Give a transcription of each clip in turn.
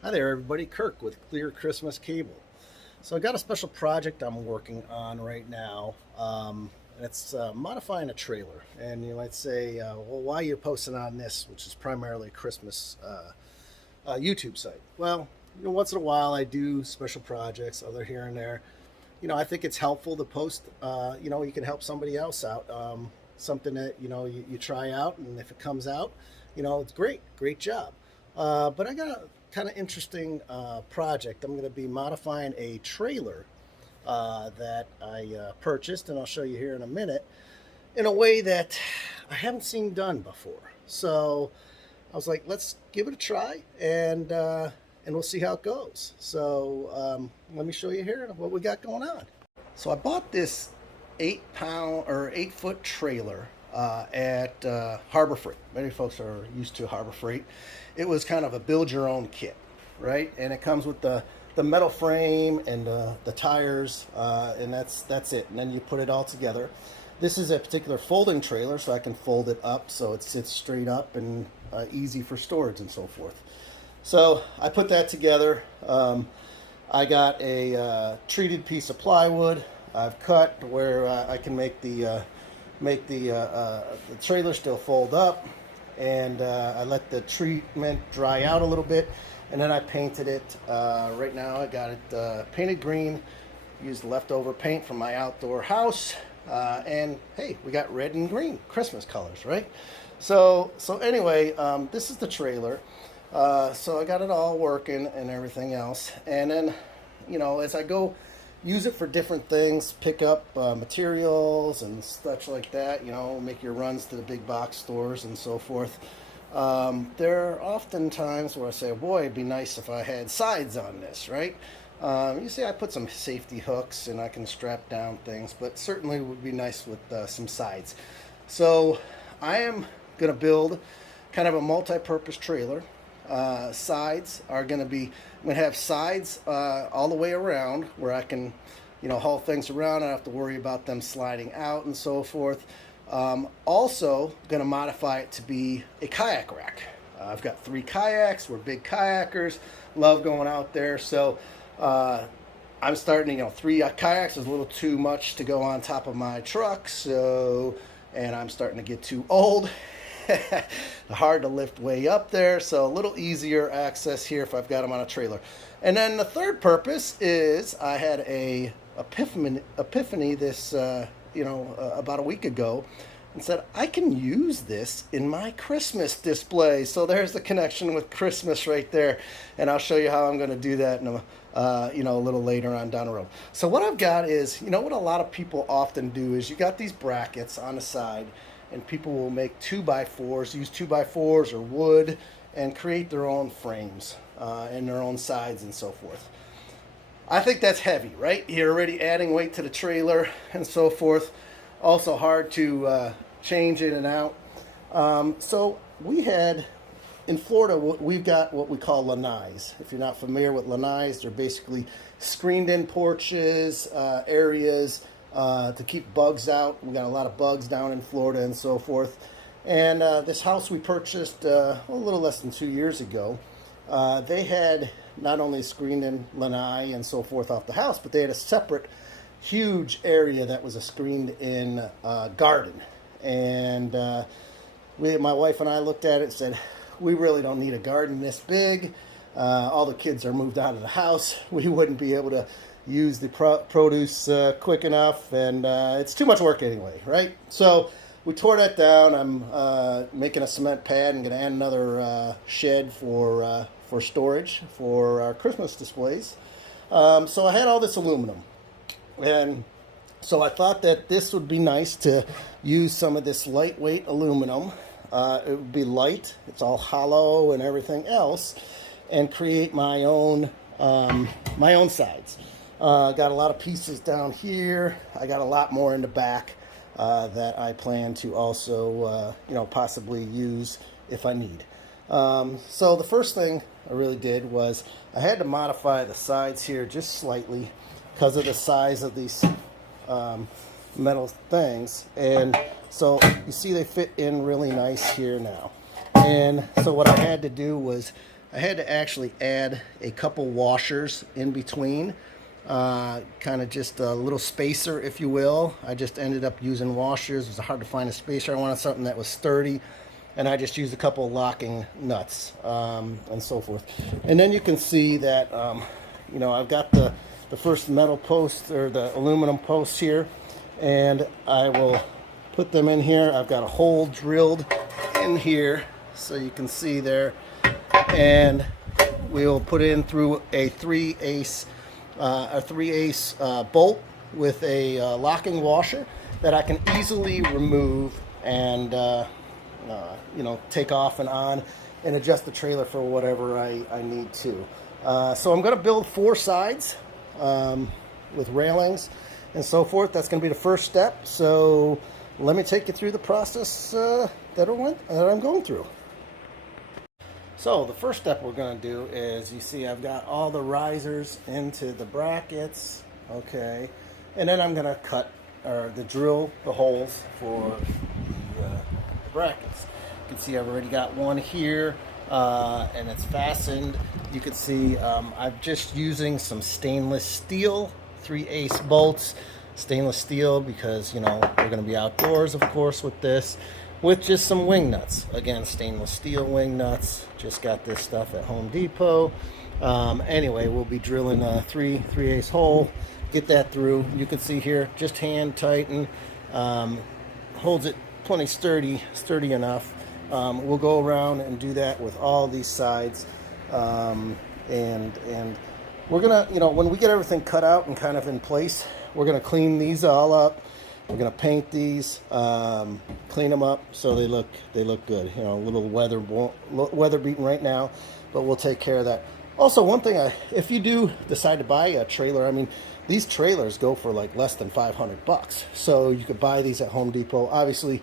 Hi there, everybody. Kirk with Clear Christmas Cable. So I got a special project I'm working on right now, and it's modifying a trailer. And you might say, "Well, why are you posting on this, which is primarily a Christmas YouTube site?" Well, once in a while I do special projects, other here and there. I think it's helpful to post. You can help somebody else out. Something that you try out, and if it comes out, it's great, great job. But I got a kind of interesting project. I'm going to be modifying a trailer that I purchased, and I'll show you here in a minute, in a way that I haven't seen done before. So I was like, let's give it a try, and we'll see how it goes. So let me show you here what we got going on. So I bought this 8 pound or 8 foot trailer at Harbor Freight. Many folks are used to Harbor Freight. It was kind of a build your own kit, right? And it comes with the metal frame and the tires, and that's it. And then you put it all together. This is a particular folding trailer, so I can fold it up so it sits straight up and easy for storage and so forth. So I put that together. I got a treated piece of plywood. I've cut where I can make the trailer still fold up, and I let the treatment dry out a little bit, and then I painted it. Right now I got it painted green. Used leftover paint from my outdoor house, and hey, we got red and green Christmas colors, right? So anyway, this is the trailer. So I got it all working and everything else, and then as I go use it for different things, pick up materials and such like that, make your runs to the big box stores and so forth. There are often times where I say, boy, it'd be nice if I had sides on this, right? You see, I put some safety hooks and I can strap down things, but certainly it would be nice with some sides. So I am going to build kind of a multi-purpose trailer. Sides are going to be, I'm going to have sides all the way around where I can, haul things around. I don't have to worry about them sliding out and so forth. Also going to modify it to be a kayak rack. I've got 3 kayaks. We're big kayakers. Love going out there. So I'm starting, 3 kayaks is a little too much to go on top of my truck. And I'm starting to get too old. Hard to lift way up there, so a little easier access here if I've got them on a trailer. And then the third purpose is I had a epiphany this about a week ago, and said I can use this in my Christmas display. So there's the connection with Christmas right there, and I'll show you how I'm going to do that in a little later on down the road. So what I've got is, what a lot of people often do is you got these brackets on the side, and people will make 2x4s, use 2x4s or wood, and create their own frames and their own sides and so forth. I think that's heavy, right? You're already adding weight to the trailer and so forth. Also hard to change in and out. So we had, in Florida, we've got what we call lanais. If you're not familiar with lanais, they're basically screened-in porches, areas, to keep bugs out. We got a lot of bugs down in Florida and so forth. And this house we purchased a little less than 2 years ago, they had not only screened in lanai and so forth off the house, but they had a separate huge area that was a screened in garden. And my wife and I looked at it and said, we really don't need a garden this big. All the kids are moved out of the house. We wouldn't be able to use the produce quick enough, and it's too much work anyway, right? So we tore that down. I'm making a cement pad and going to add another shed for storage for our Christmas displays. So I had all this aluminum, and so I thought that this would be nice to use some of this lightweight aluminum. It would be light, it's all hollow and everything else, and create my own sides. Got a lot of pieces down here. I got a lot more in the back that I plan to also, possibly use if I need. So the first thing I really did was I had to modify the sides here just slightly because of the size of these metal things. And so you see they fit in really nice here now. And so what I had to do was I had to actually add a couple washers in between, kind of just a little spacer, if you will. I just ended up using washers. It was hard to find a spacer. I wanted something that was sturdy, and I just used a couple of locking nuts, and so forth. And then you can see that, you know, I've got the first metal post, or the aluminum posts here, and I will put them in here. I've got a hole drilled in here, so you can see there, and we'll put in through a 3/8 bolt with a locking washer that I can easily remove and you know, take off and on and adjust the trailer for whatever I need to. So I'm going to build 4 sides with railings and so forth. That's going to be the first step. So let me take you through the process that I'm going through. So the first step we're going to do is, you see I've got all the risers into the brackets, okay, and then I'm going to cut, or drill the holes for the brackets. You can see I've already got one here, and it's fastened. You can see I'm just using some stainless steel 3/8 bolts. Stainless steel because, you know, we're going to be outdoors, of course, with this, with just some wing nuts. Again, stainless steel wing nuts. Just got this stuff at Home Depot. Anyway, we'll be drilling a 3/8 hole. Get that through. You can see here, just hand tighten. Holds it plenty sturdy enough. We'll go around and do that with all these sides. And we're gonna, you know, when we get everything cut out and kind of in place, we're gonna clean these all up. We're gonna paint these, clean them up so they look good. You know, a little weather beaten right now, but we'll take care of that. Also, one thing, if you do decide to buy a trailer, I mean, these trailers go for like less than $500. So you could buy these at Home Depot. Obviously,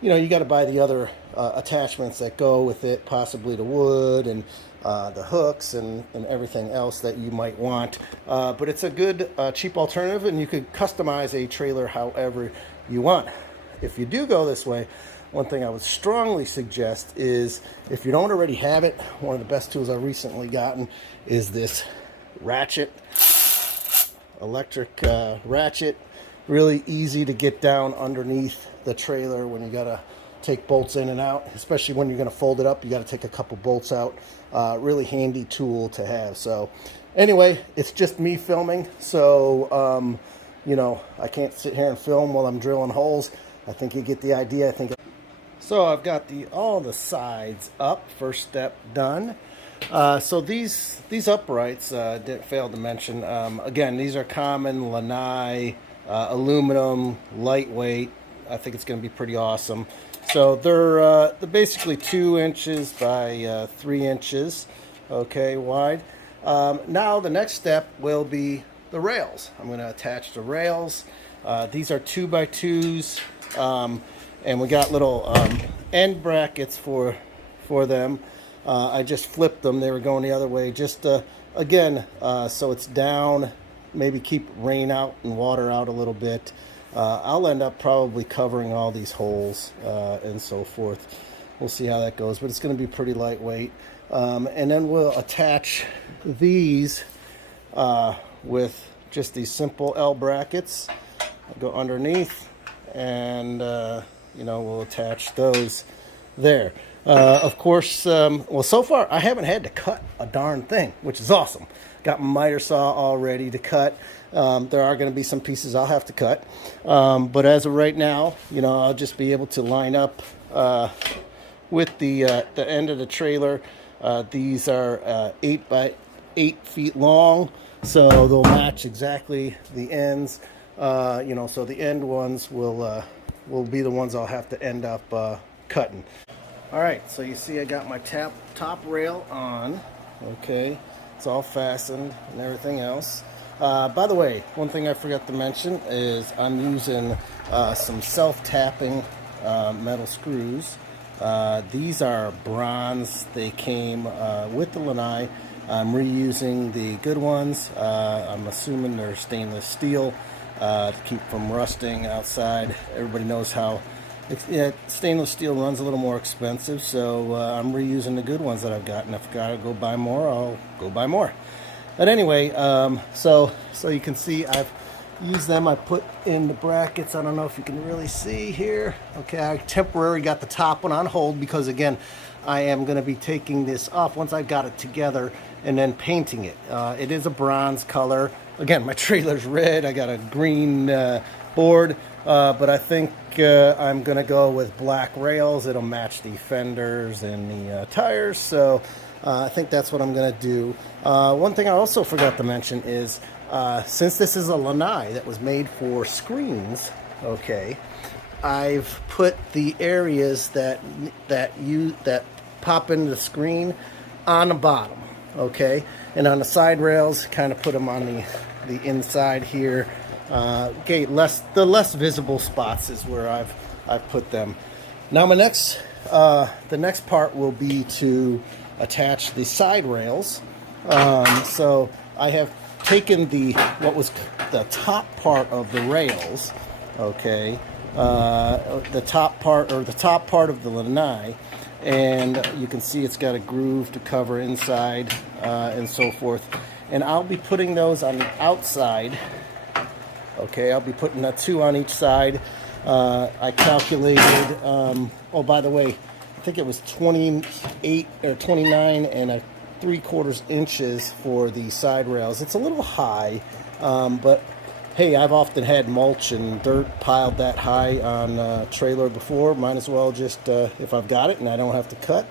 you know, you got to buy the other attachments that go with it, possibly the wood and the hooks and everything else that you might want. But it's a good, cheap alternative, and you could customize a trailer however you want. If you do go this way, one thing I would strongly suggest is, if you don't already have it, one of the best tools I've recently gotten is this ratchet, electric ratchet. Really easy to get down underneath the trailer when you gotta take bolts in and out, especially when you're gonna fold it up. You gotta take a couple bolts out. Really handy tool to have. So anyway, it's just me filming, so you know, I can't sit here and film while I'm drilling holes. I think you get the idea. So I've got all the sides up. First step done. So these uprights, didn't fail to mention, again, these are common lanai, aluminum, lightweight. I think it's going to be pretty awesome. So they're basically 2 inches by 3 inches, okay, wide. Now the next step will be the rails. I'm going to attach the rails. These are 2x2s, and we got little end brackets for them. I just flipped them. They were going the other way. Just again, so it's down. Maybe keep rain out and water out a little bit. I'll end up probably covering all these holes and so forth. We'll see how that goes, but it's going to be pretty lightweight. And then we'll attach these with just these simple L brackets. Go underneath, and you know, we'll attach those there. Of course, well, so far I haven't had to cut a darn thing, which is awesome. Got my miter saw all ready to cut. There are going to be some pieces I'll have to cut, but as of right now, you know, I'll just be able to line up with the end of the trailer. These are 8 by 8 feet long, so they'll match exactly the ends. You know, so the end ones will be the ones I'll have to end up cutting. All right, so you see I got my top rail on. Okay, it's all fastened and everything else. By the way, one thing I forgot to mention is I'm using some self-tapping metal screws. These are bronze. They came with the lanai. I'm reusing the good ones. I'm assuming they're stainless steel to keep from rusting outside. Everybody knows how Yeah, stainless steel runs a little more expensive, so I'm reusing the good ones that I've got, and if I've got to go buy more, I'll go buy more. But anyway, so you can see I've used them. I put in the brackets. I don't know if you can really see here. Okay, I temporarily got the top one on hold because, again, I am going to be taking this off once I've got it together and then painting it. It is a bronze color. Again, my trailer's red. I got a green board, but I think I'm going to go with black rails. It'll match the fenders and the tires, so I think that's what I'm going to do. One thing I also forgot to mention is since this is a lanai that was made for screens, okay, I've put the areas that pop into the screen on the bottom, okay, and on the side rails, kind of put them on the inside here. Okay, the less visible spots is where I've put them. Now the next part will be to attach the side rails. So I have taken what was the top part of the rails, okay, the top part of the lanai, and you can see it's got a groove to cover inside and so forth. And I'll be putting those on the outside. Okay, I'll be putting 2 on each side. I calculated, oh, by the way, I think it was 28 or 29 and 3/4 inches for the side rails. It's a little high, but hey, I've often had mulch and dirt piled that high on a trailer before. Might as well just, if I've got it and I don't have to cut,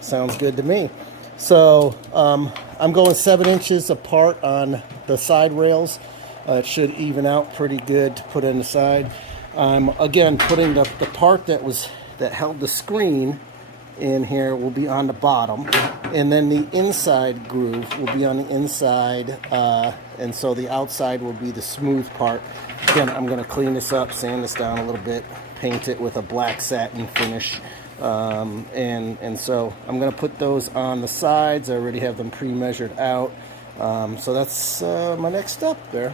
sounds good to me. So I'm going 7 inches apart on the side rails. It should even out pretty good to put in the side. I'm again putting the part that held the screen in here will be on the bottom, and then the inside groove will be on the inside, and so the outside will be the smooth part. Again, I'm going to clean this up, sand this down a little bit, paint it with a black satin finish, and so I'm going to put those on the sides. I already have them pre-measured out, so that's my next step there.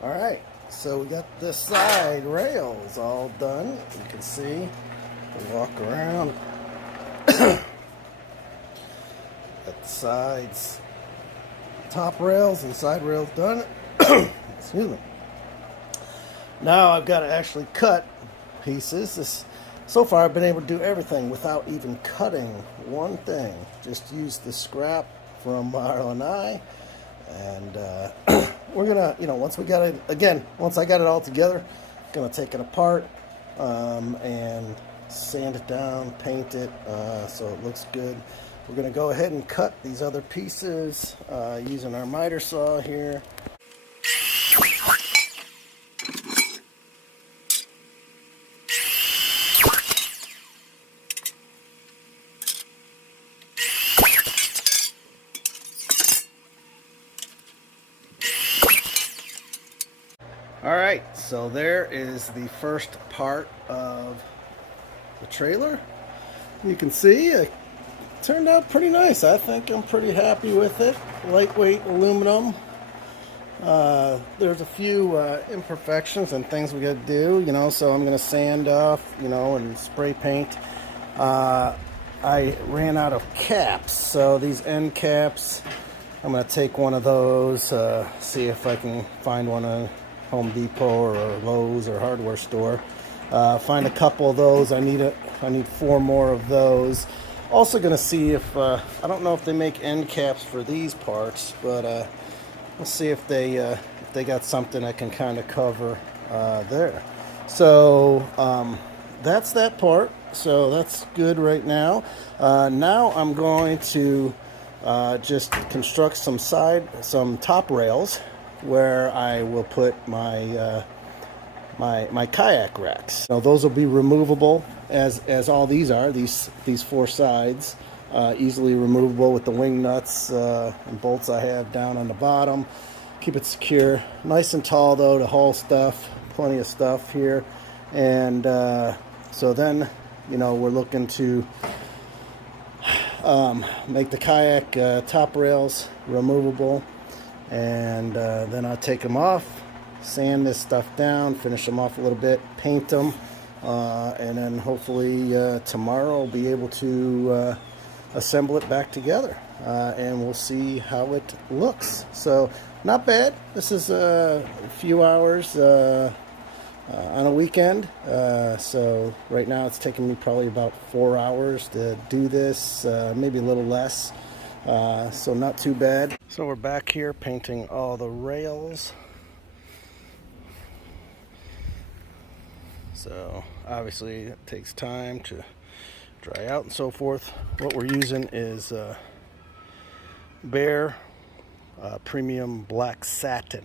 All right, so we got the side rails all done. You can see, walk around. Got the sides, top rails and side rails done. Excuse me. Now I've got to actually cut pieces. So far I've been able to do everything without even cutting one thing. Just use the scrap from our lanai, and we're gonna, once I got it all together, gonna take it apart and sand it down, paint it so it looks good. We're gonna go ahead and cut these other pieces using our miter saw here. Alright, so there is the first part of the trailer. You can see it turned out pretty nice. I think I'm pretty happy with it. Lightweight aluminum. There's a few imperfections and things we got to do, so I'm going to sand off, and spray paint. I ran out of caps, so these end caps, I'm going to take one of those, see if I can find one on Home Depot or Lowe's or hardware store. Find a couple of those. I need 4 more of those. Also going to see if I don't know if they make end caps for these parts, but we'll see if they got something that can kind of cover there. So that's that part. So that's good right now. Now I'm going to just construct some top rails where I will put my my kayak racks. Now those will be removable as all these are. These 4 sides easily removable with the wing nuts and bolts I have down on the bottom. Keep it secure, nice and tall though to haul stuff. Plenty of stuff here, and so then we're looking to make the kayak top rails removable. And then I'll take them off, sand this stuff down, finish them off a little bit, paint them, and then hopefully tomorrow I'll be able to assemble it back together, and we'll see how it looks. So not bad. This is a few hours on a weekend, so right now it's taking me probably about 4 hours to do this, maybe a little less, so not too bad. So we're back here painting all the rails. So obviously it takes time to dry out and so forth. What we're using is Bear premium black satin.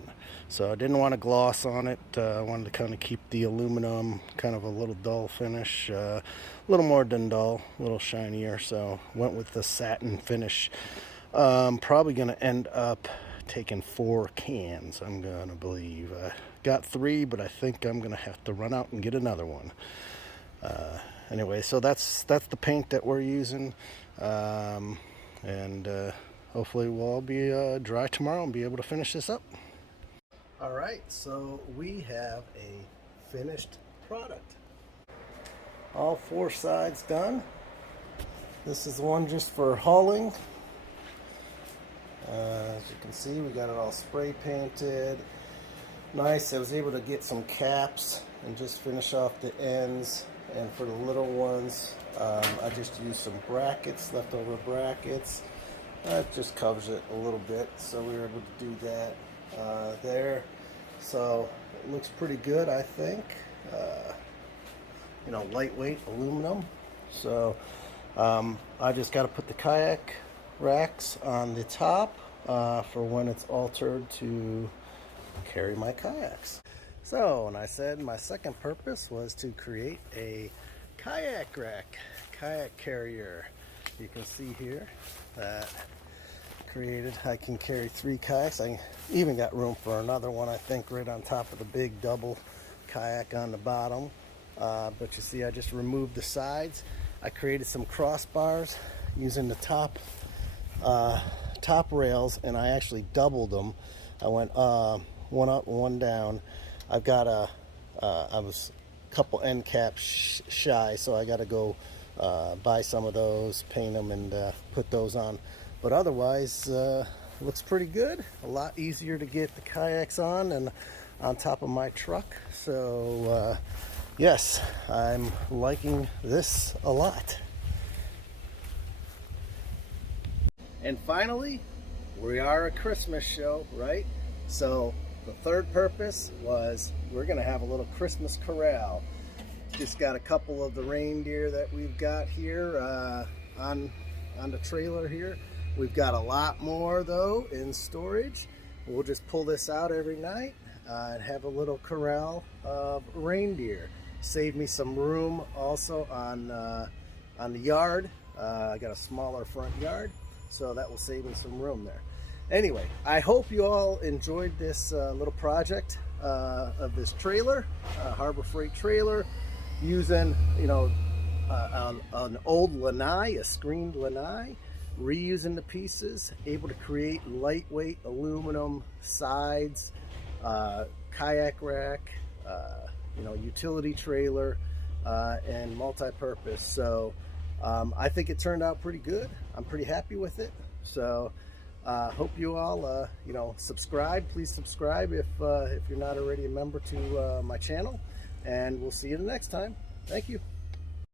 So I didn't want to gloss on it. I wanted to kind of keep the aluminum kind of a little dull finish, a little more than dull, a little shinier. So went with the satin finish. Probably going to end up taking 4 cans, I'm going to believe. I got 3, but I think I'm going to have to run out and get another one. Anyway, so that's the paint that we're using, and hopefully we'll all be dry tomorrow and be able to finish this up. All right, so we have a finished product. All 4 sides done. This is the one just for hauling. As you can see, we got it all spray painted. Nice. I was able to get some caps and just finish off the ends. And for the little ones, I just used some brackets, leftover brackets. That just covers it a little bit, so we were able to do that there. So it looks pretty good, I think. You know, lightweight aluminum. So I just got to put the kayak racks on the top for when it's altered to carry my kayaks. So, and I said my second purpose was to create a kayak rack, kayak carrier. You can see here that created, I can carry 3 kayaks. I even got room for another one, I think, right on top of the big double kayak on the bottom. But you see, I just removed the sides. I created some crossbars using the top rails, and I actually doubled them. I went one up, one down. I've got I was a couple end caps shy, so I got to go buy some of those, paint them, and put those on. But otherwise, looks pretty good. A lot easier to get the kayaks on and on top of my truck. So yes, I'm liking this a lot. And finally, we are a Christmas show, right? So the third purpose was we're gonna have a little Christmas corral. Just got a couple of the reindeer that we've got here on the trailer here. We've got a lot more though in storage. We'll just pull this out every night and have a little corral of reindeer. Save me some room also on the yard. I got a smaller front yard, so that will save me some room there. Anyway, I hope you all enjoyed this little project of this trailer, Harbor Freight trailer, using, you know, an old lanai, a screened lanai, reusing the pieces, able to create lightweight aluminum sides, kayak rack, you know, utility trailer, and multi-purpose. So I think it turned out pretty good. I'm pretty happy with it. So hope you all, you know, subscribe. Please subscribe if you're not already a member to my channel, and we'll see you the next time. Thank you.